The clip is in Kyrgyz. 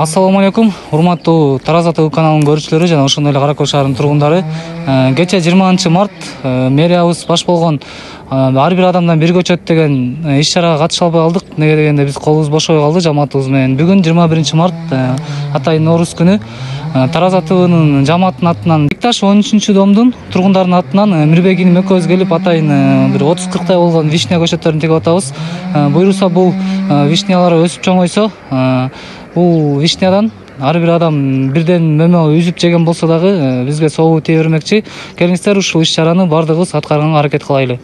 Ассаламу алейкум, урматтуу Тараз ТV каналынын көрүүчүлөрү жана ошондой эле Кара Көл шаарынын тургундары. Кечээ 20-март мэриябыз баш болгон ар бир адамдан бир көчөт деген иш-чарага катыша албай калдык. Неге дегенде биз колубуз бошой калды жамаатыбыз менен. Бүгүн 21-март Атайын Нооруз күнү Тараз ТВнын жамааттын атынан Бекташ 13-домдун тургундарынын атынан Мирбегиним экөөбүз келип атайын бир 30-40 болгон вишня көчөттөрүн тигип атабыз. Буйруса бул вишнялар өсүп чоңойсо, бул вишнядан ар бир адам бирден мөмө үзүп жеген болсо дагы бизге соогу тие бермекчи. Келиңиздер ушул иш-чараны бардыгыбыз аткарганга аракет кылайлы.